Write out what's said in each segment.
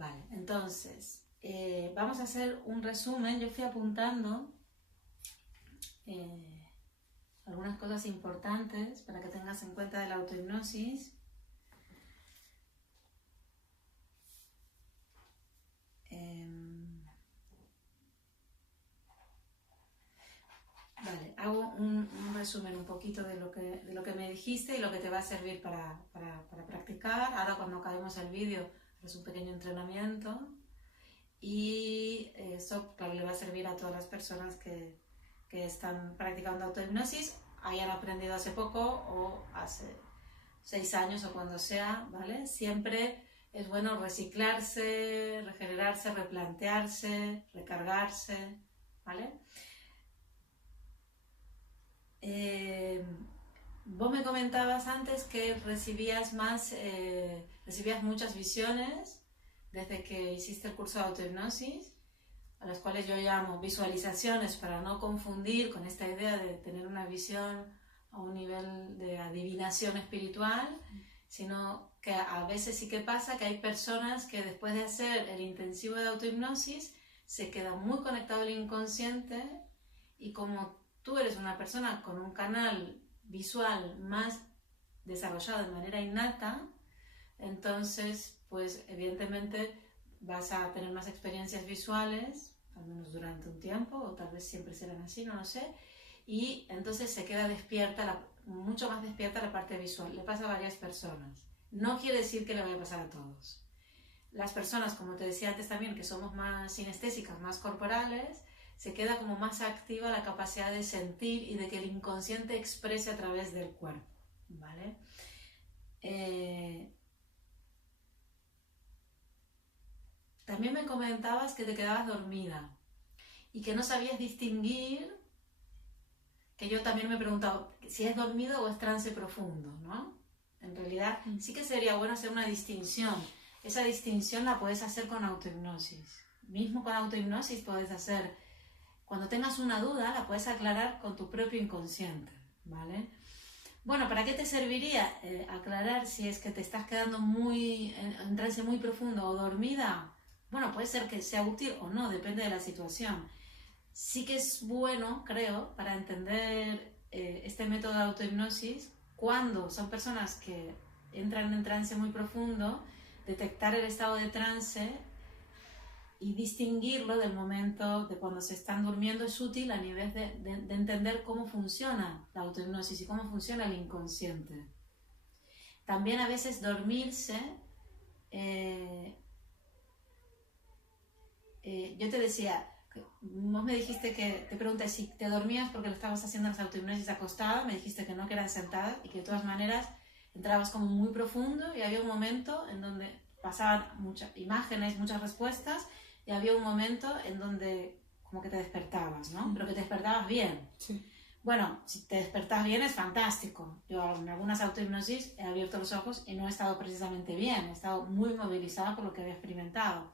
Vale, entonces, vamos a hacer un resumen. Yo fui apuntando algunas cosas importantes para que tengas en cuenta de la autohipnosis. Vale, hago un resumen un poquito de lo que me dijiste y lo que te va a servir para practicar. Ahora cuando acabemos el vídeo es un pequeño entrenamiento y eso, claro, le va a servir a todas las personas que están practicando autohipnosis, hayan aprendido hace poco o hace 6 años o cuando sea, ¿vale? Siempre es bueno reciclarse, regenerarse, replantearse, recargarse, ¿vale? Vos me comentabas antes que recibías muchas visiones desde que hiciste el curso de autohipnosis, a las cuales yo llamo visualizaciones para no confundir con esta idea de tener una visión a un nivel de adivinación espiritual, sino que a veces sí que pasa que hay personas que después de hacer el intensivo de autohipnosis se queda muy conectado al inconsciente y como tú eres una persona con un canal visual más desarrollado de manera innata, entonces, pues evidentemente vas a tener más experiencias visuales, al menos durante un tiempo, o tal vez siempre serán así, no lo sé, y entonces se queda despierta, mucho más despierta la parte visual. Le pasa a varias personas. No quiere decir que le vaya a pasar a todos. Las personas, como te decía antes también, que somos más sinestésicas, más corporales, se queda como más activa la capacidad de sentir y de que el inconsciente exprese a través del cuerpo, ¿vale? También me comentabas que te quedabas dormida y que no sabías distinguir, que yo también me he preguntado si es dormido o es trance profundo, ¿no? En realidad sí que sería bueno hacer una distinción. Esa distinción la puedes hacer con autohipnosis. Mismo con autohipnosis puedes hacer, cuando tengas una duda, la puedes aclarar con tu propio inconsciente, ¿vale? Bueno, ¿para qué te serviría aclarar si es que te estás quedando en trance muy profundo o dormida? Bueno, puede ser que sea útil o no, depende de la situación. Sí que es bueno, creo, para entender este método de autohipnosis, cuando son personas que entran en trance muy profundo, detectar el estado de trance y distinguirlo del momento de cuando se están durmiendo es útil a nivel de entender cómo funciona la autohipnosis y cómo funciona el inconsciente. También a veces dormirse, yo te decía, vos me dijiste que, te pregunté si te dormías porque lo estabas haciendo en las autohipnosis acostada, me dijiste que no, que eran sentadas y que de todas maneras entrabas como muy profundo y había un momento en donde pasaban muchas imágenes, muchas respuestas y había un momento en donde como que te despertabas, ¿no? Pero que te despertabas bien. Sí. Bueno, si te despertas bien es fantástico. Yo en algunas autohipnosis he abierto los ojos y no he estado precisamente bien, he estado muy movilizada por lo que había experimentado.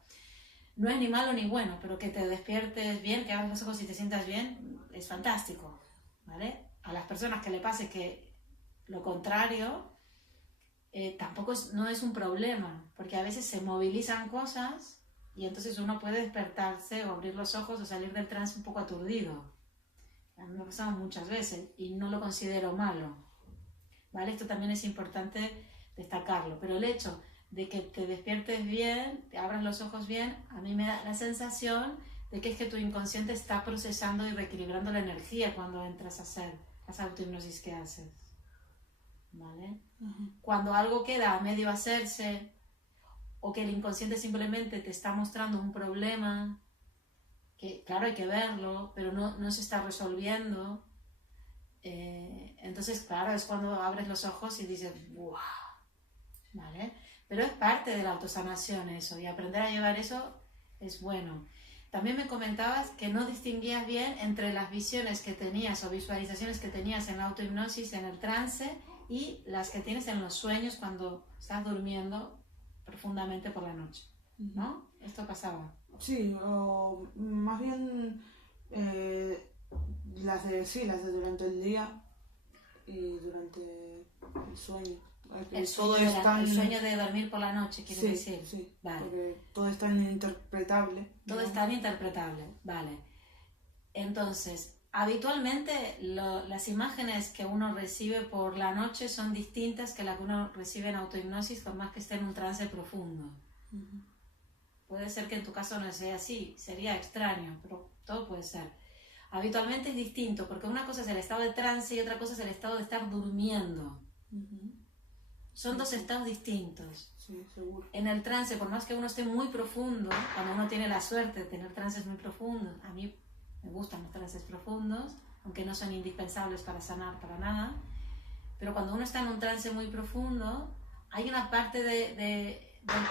No es ni malo ni bueno, pero que te despiertes bien, que abras los ojos y te sientas bien, es fantástico, ¿vale? A las personas que le pase que lo contrario, tampoco no es un problema, porque a veces se movilizan cosas y entonces uno puede despertarse o abrir los ojos o salir del trance un poco aturdido. A mí me ha pasado muchas veces y no lo considero malo, ¿vale? Esto también es importante destacarlo, pero el hecho de que te despiertes bien, te abras los ojos bien, a mí me da la sensación de que es que tu inconsciente está procesando y reequilibrando la energía cuando entras a hacer las autohipnosis que haces, ¿vale? Cuando algo queda a medio hacerse o que el inconsciente simplemente te está mostrando un problema, que claro hay que verlo, pero no se está resolviendo, entonces claro es cuando abres los ojos y dices ¡wow! ¿Vale? Pero es parte de la autosanación eso, y aprender a llevar eso es bueno. También me comentabas que no distinguías bien entre las visiones que tenías o visualizaciones que tenías en la autohipnosis, en el trance, y las que tienes en los sueños cuando estás durmiendo profundamente por la noche, ¿no? Esto pasaba. Sí, o más bien las de durante el día y durante el sueño El todo sueño, es tan... el sueño de dormir por la noche, quiere Sí, decir. sí, Vale. porque todo es tan interpretable. Todo es tan interpretable, vale. Entonces, habitualmente las imágenes que uno recibe por la noche son distintas que las que uno recibe en autohipnosis, por más que esté en un trance profundo. Ujú. Puede ser que en tu caso no sea así, sería extraño, pero todo puede ser. Habitualmente es distinto, porque una cosa es el estado de trance y otra cosa es el estado de estar durmiendo. Ujú. Son dos estados distintos. Sí, seguro. En el trance, por más que uno esté muy profundo, cuando uno tiene la suerte de tener trances muy profundos, a mí me gustan los trances profundos, aunque no son indispensables para sanar para nada, pero cuando uno está en un trance muy profundo, hay una parte del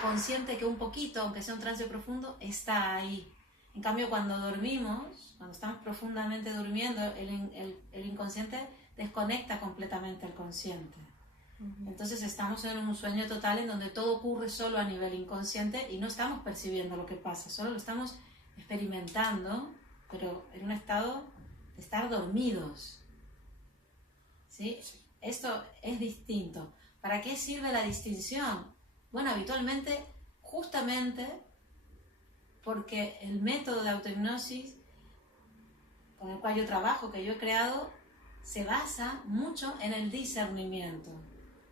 consciente que un poquito, aunque sea un trance profundo, está ahí. En cambio, cuando dormimos, cuando estamos profundamente durmiendo, el inconsciente desconecta completamente al consciente. Entonces estamos en un sueño total en donde todo ocurre solo a nivel inconsciente y no estamos percibiendo lo que pasa, solo lo estamos experimentando, pero en un estado de estar dormidos. ¿Sí? Esto es distinto. ¿Para qué sirve la distinción? Bueno, habitualmente, justamente porque el método de autohipnosis con el cual yo trabajo, que yo he creado, se basa mucho en el discernimiento.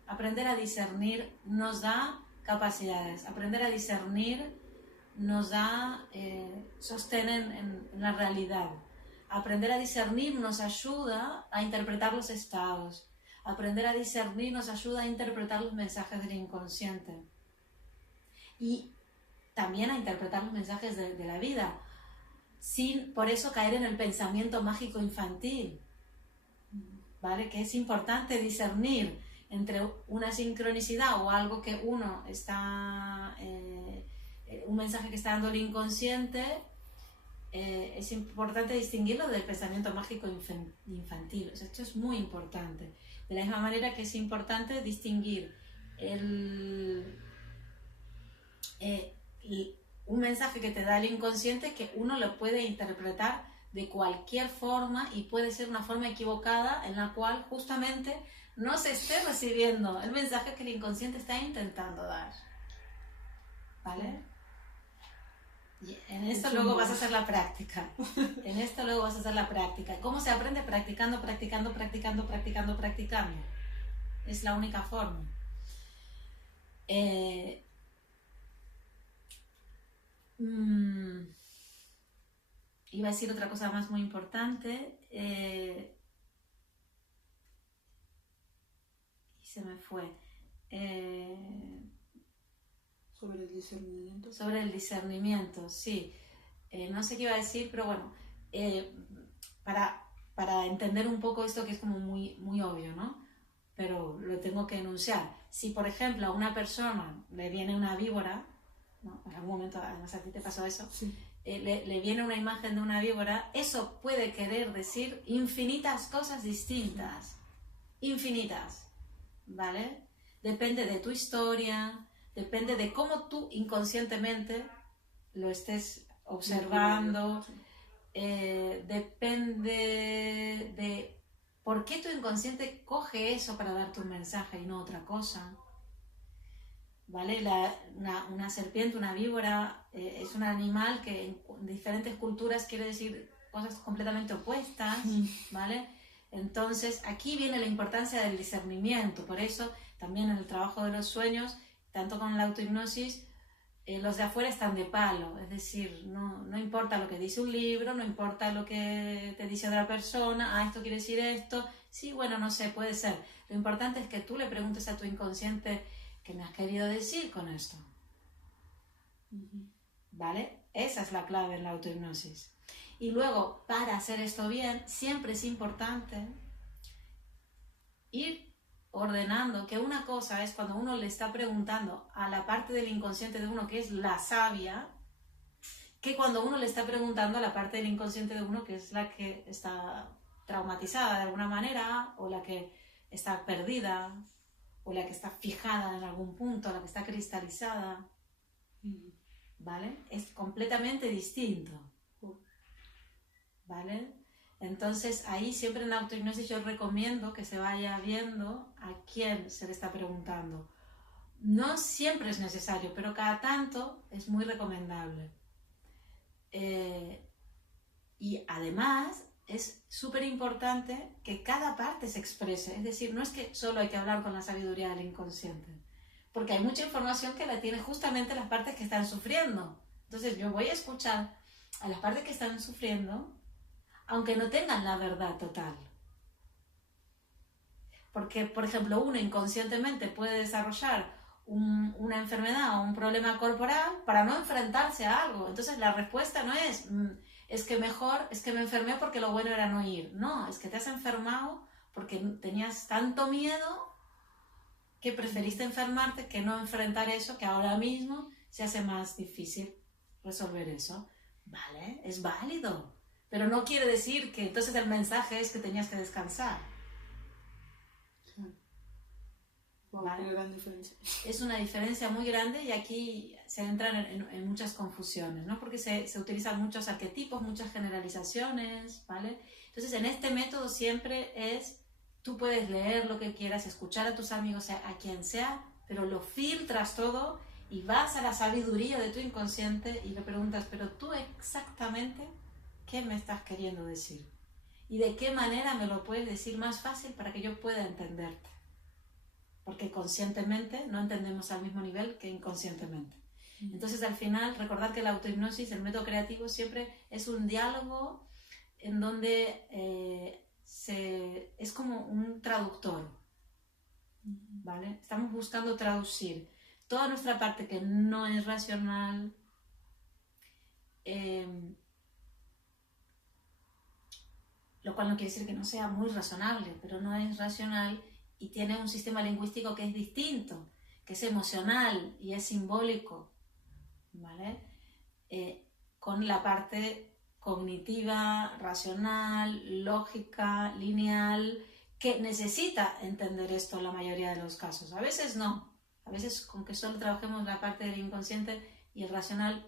Aprender a discernir nos da capacidades. Aprender a discernir nos da sostén en la realidad. Aprender a discernir nos ayuda a interpretar los estados. Aprender a discernir nos ayuda a interpretar los mensajes del inconsciente. Y también a interpretar los mensajes de la vida, sin por eso caer en el pensamiento mágico infantil. ¿Vale? Que es importante discernir entre una sincronicidad o algo que uno está, un mensaje que está dando el inconsciente, es importante distinguirlo del pensamiento mágico infantil. O sea, esto es muy importante. De la misma manera que es importante distinguir un mensaje que te da el inconsciente que uno lo puede interpretar de cualquier forma y puede ser una forma equivocada en la cual justamente no se esté recibiendo el mensaje que el inconsciente está intentando dar. ¿Vale? Y en esto luego vas a hacer la práctica. En esto luego vas a hacer la práctica. ¿Cómo se aprende? Practicando, practicando, practicando, practicando, practicando. Es la única forma. Iba a decir otra cosa más muy importante y se me fue. Sobre el discernimiento. Sobre el discernimiento, sí. No sé qué iba a decir, pero bueno, para entender un poco esto que es como muy, muy obvio, ¿no? Pero lo tengo que enunciar. Si, por ejemplo, a una persona le viene una víbora, ¿no? En algún momento, además a ti te pasó eso, sí. Le viene una imagen de una víbora, eso puede querer decir infinitas cosas distintas. Infinitas. ¿Vale? Depende de tu historia, depende de cómo tú inconscientemente lo estés observando, depende de por qué tu inconsciente coge eso para darte un mensaje y no otra cosa. ¿Vale? Una serpiente, una víbora, es un animal que en diferentes culturas quiere decir cosas completamente opuestas, ¿vale? Entonces aquí viene la importancia del discernimiento. Por eso también en el trabajo de los sueños, tanto con la autohipnosis, los de afuera están de palo, es decir, no importa lo que dice un libro, no importa lo que te dice otra persona, esto quiere decir esto, sí, bueno, no sé, puede ser. Lo importante es que tú le preguntes a tu inconsciente qué me has querido decir con esto. ¿Vale? Esa es la clave en la autohipnosis. Y luego, para hacer esto bien, siempre es importante ir ordenando, que una cosa es cuando uno le está preguntando a la parte del inconsciente de uno que es la sabia, que cuando uno le está preguntando a la parte del inconsciente de uno que es la que está traumatizada de alguna manera, o la que está perdida, o la que está fijada en algún punto, la que está cristalizada. ¿Vale? Es completamente distinto. ¿Vale? Entonces ahí siempre en la autohipnosis yo recomiendo que se vaya viendo a quién se le está preguntando. No siempre es necesario, pero cada tanto es muy recomendable. Y además es súper importante que cada parte se exprese. Es decir, no es que solo hay que hablar con la sabiduría del inconsciente, porque hay mucha información que la tiene justamente las partes que están sufriendo. Entonces yo voy a escuchar a las partes que están sufriendo, aunque no tengan la verdad total. Porque, por ejemplo, uno inconscientemente puede desarrollar una enfermedad o un problema corporal para no enfrentarse a algo. Entonces la respuesta no es que es que me enfermé porque lo bueno era no ir. No, es que te has enfermado porque tenías tanto miedo que preferiste enfermarte que no enfrentar eso, que ahora mismo se hace más difícil resolver eso. Vale, es válido, pero no quiere decir que entonces el mensaje es que tenías que descansar. ¿Vale? Qué gran diferencia. Es una diferencia muy grande y aquí se entran en muchas confusiones, ¿no? Porque se utilizan muchos arquetipos, muchas generalizaciones, ¿vale? Entonces en este método siempre tú puedes leer lo que quieras, escuchar a tus amigos, a quien sea, pero lo filtras todo y vas a la sabiduría de tu inconsciente y le preguntas, pero tú exactamente, ¿qué me estás queriendo decir? ¿Y de qué manera me lo puedes decir más fácil para que yo pueda entenderte? Porque conscientemente no entendemos al mismo nivel que inconscientemente. Entonces, al final, recordar que la autohipnosis, el método creativo, siempre es un diálogo en donde es como un traductor, ¿vale? Estamos buscando traducir toda nuestra parte que no es racional, lo cual no quiere decir que no sea muy razonable, pero no es racional y tiene un sistema lingüístico que es distinto, que es emocional y es simbólico, ¿vale? Con la parte cognitiva, racional, lógica, lineal, que necesita entender esto en la mayoría de los casos. A veces no, a veces con que solo trabajemos la parte del inconsciente y el racional,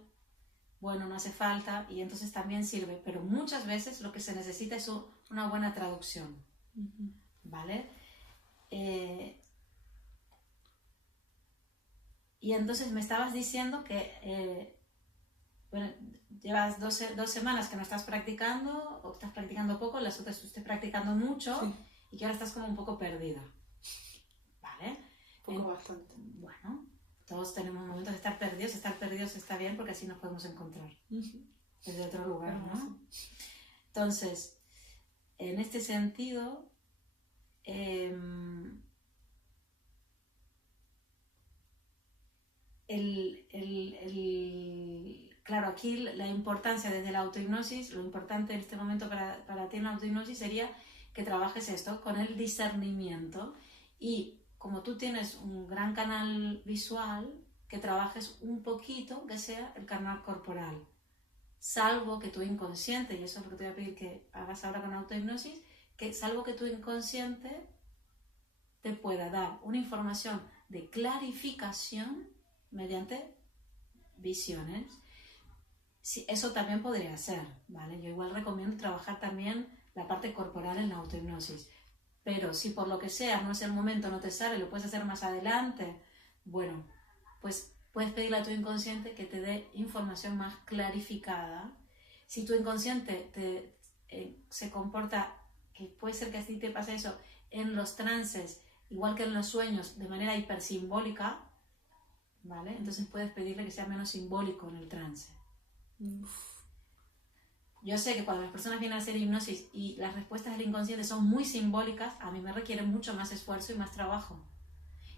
bueno, no hace falta y entonces también sirve, pero muchas veces lo que se necesita es una buena traducción, ¿vale? Y entonces me estabas diciendo que bueno, llevas 2 semanas que no estás practicando o estás practicando poco, las otras tú estés practicando mucho, sí, y que ahora estás como un poco perdida, ¿vale? Bastante. Bueno, todos tenemos momentos de estar perdidos está bien porque así nos podemos encontrar desde otro lugar, ¿no? Entonces, en este sentido, claro, aquí la importancia desde la autohipnosis, lo importante en este momento para ti en la autohipnosis sería que trabajes esto con el discernimiento y como tú tienes un gran canal visual, que trabajes un poquito, que sea el canal corporal, salvo que tu inconsciente, y eso es lo que te voy a pedir que hagas ahora con autohipnosis, que salvo que tu inconsciente te pueda dar una información de clarificación mediante visiones. Sí, eso también podría ser, ¿vale? Yo igual recomiendo trabajar también la parte corporal en la autohipnosis, pero si por lo que sea no es el momento, no te sale, lo puedes hacer más adelante, bueno, pues puedes pedirle a tu inconsciente que te dé información más clarificada. Si tu inconsciente se comporta, que puede ser que a ti te pase eso, en los trances, igual que en los sueños, de manera hipersimbólica, ¿vale? Entonces puedes pedirle que sea menos simbólico en el trance. Yo sé que cuando las personas vienen a hacer hipnosis y las respuestas del inconsciente son muy simbólicas, a mí me requiere mucho más esfuerzo y más trabajo.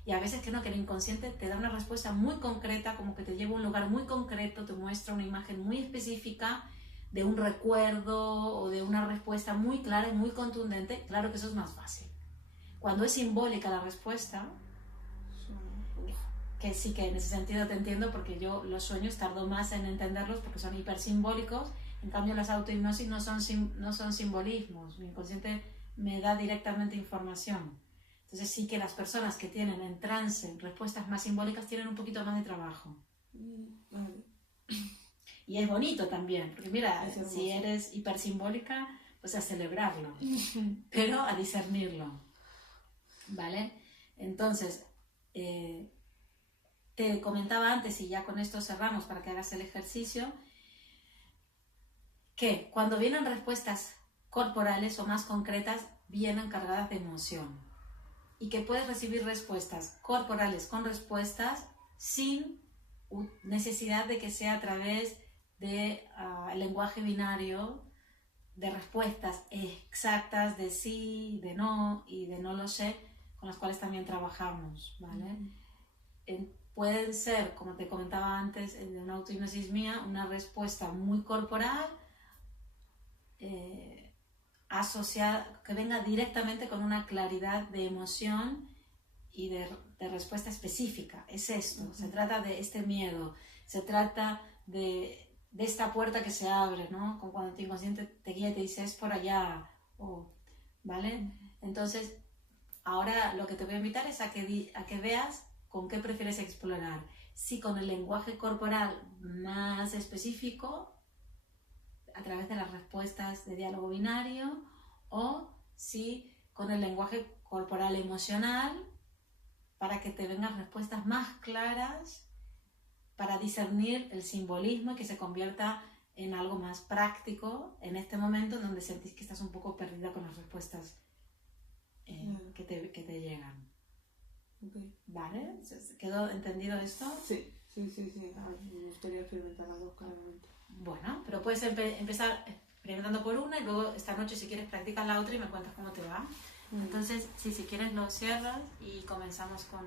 Y a veces que no, que el inconsciente te da una respuesta muy concreta, como que te lleva a un lugar muy concreto, te muestra una imagen muy específica de un recuerdo o de una respuesta muy clara y muy contundente. Claro que eso es más fácil. Cuando es simbólica la respuesta, que sí que en ese sentido te entiendo porque yo los sueños tardo más en entenderlos porque son hipersimbólicos, en cambio las autohipnosis no son simbolismos, mi inconsciente me da directamente información. Entonces sí que las personas que tienen en trance respuestas más simbólicas tienen un poquito más de trabajo. Vale. Y es bonito también, porque mira, si eres hipersimbólica, o sea, celebrarlo, pero a discernirlo, ¿vale? Entonces, te comentaba antes, y ya con esto cerramos para que hagas el ejercicio, que cuando vienen respuestas corporales o más concretas, vienen cargadas de emoción, y que puedes recibir respuestas corporales con respuestas sin necesidad de que sea a través de el lenguaje binario, de respuestas exactas de sí, de no y de no lo sé, con las cuales también trabajamos, ¿vale? Pueden ser, como te comentaba antes, de una autohipnosis mía, una respuesta muy corporal, asociada, que venga directamente con una claridad de emoción y de respuesta específica. Es esto, se trata de este miedo, se trata de esta puerta que se abre, ¿no? Como cuando tu inconsciente te guía y te dice es por allá, ¿vale? Entonces, ahora lo que te voy a invitar es a que veas con qué prefieres explorar. Si con el lenguaje corporal más específico, a través de las respuestas de diálogo binario, o si con el lenguaje corporal emocional, para que te vengan respuestas más claras, para discernir el simbolismo y que se convierta en algo más práctico en este momento en donde sentís que estás un poco perdida con las respuestas que te llegan. Okay. ¿Vale? ¿Quedó entendido esto? Sí. Me gustaría experimentar las dos claramente. Bueno, pero puedes empezar experimentando por una y luego esta noche si quieres practicas la otra y me cuentas cómo te va. Entonces, si quieres lo cierras y comenzamos con